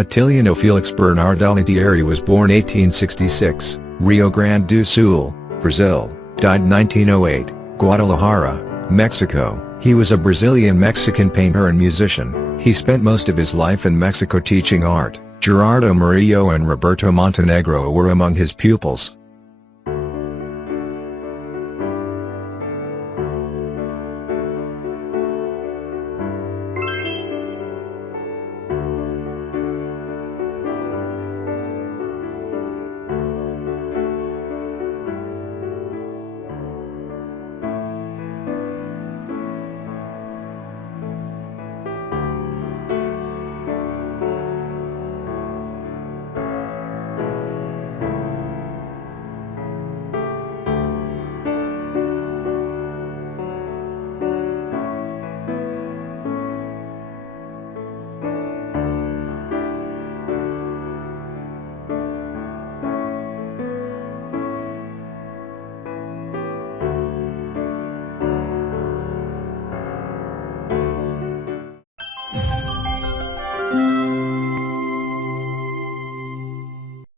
Atiliano Félix Bernardelli Thierry was born 1866, Rio Grande do Sul, Brazil, died 1908, Guadalajara, Mexico. He was a Brazilian-Mexican painter and musician. He spent most of his life in Mexico teaching art. Gerardo, Murillo and Roberto Montenegro were among his pupils.